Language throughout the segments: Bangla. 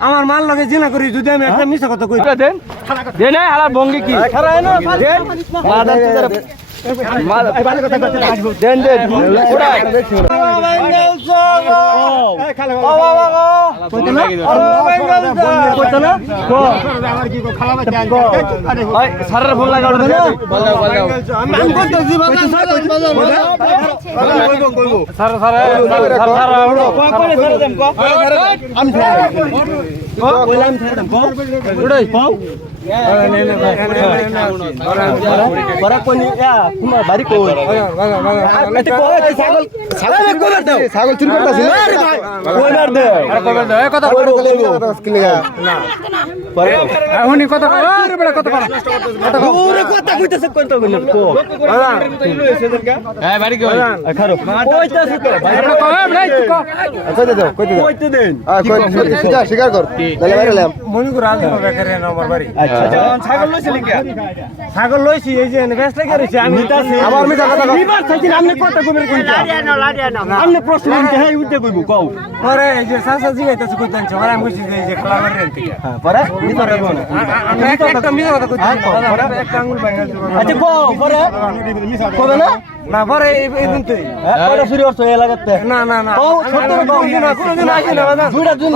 আমার মাল লগে জিনা করি যদি আমি একটা মিছা কথা কই দেন দেন হালা ভঙ্গি কি দেন দেন দেন সারের ফোন লাগা ছাগল চুরি করতেছিল স্বীকার কর ছাগল লইছি এই যে ব্যস্ত করেছি আমি আমার মিছা কথা আপনি কথা কইবেন কোনটা আপনি প্রশ্ন হ্যাঁ উঠতে কইব কও পরে এই যে সাসা জিগাইতাছে কইতাছ পরে আমি কইছি যে এই যে খেলা করেন থেকে হ্যাঁ পরে মিছা কথা বল আমি একটা মিছা কথা কইছি একটা আঙ্গুল ভাঙা আচ্ছা কও পরে কবে না না পরে এই দিন তুই পরে শুরু করছ এই লাগাতে না না না কও সত্য কও না কোনদিন আসে না বাজান দুইটা দিন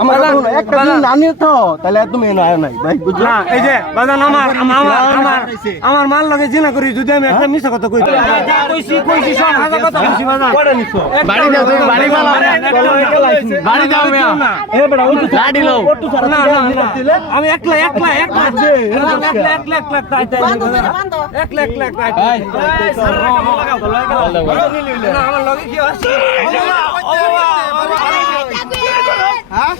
আমার একটা দিন আনি তো তাহলে তুমি না নাই ভাই বুঝছো না এই যে বাজান আমার মাল লগে জিনা করি যদি আমি একটা মিছা কথা কই কইছি সব হাজার কথা কইছি বাজান কয়টা নিছো বাড়ি দাও তুমি বাড়ি মাল বাড়ি দাও মিয়া এ বেটা ওই তো গাড়ি লও না না আমি একলা আমার লগে কি আছে হ্যাঁ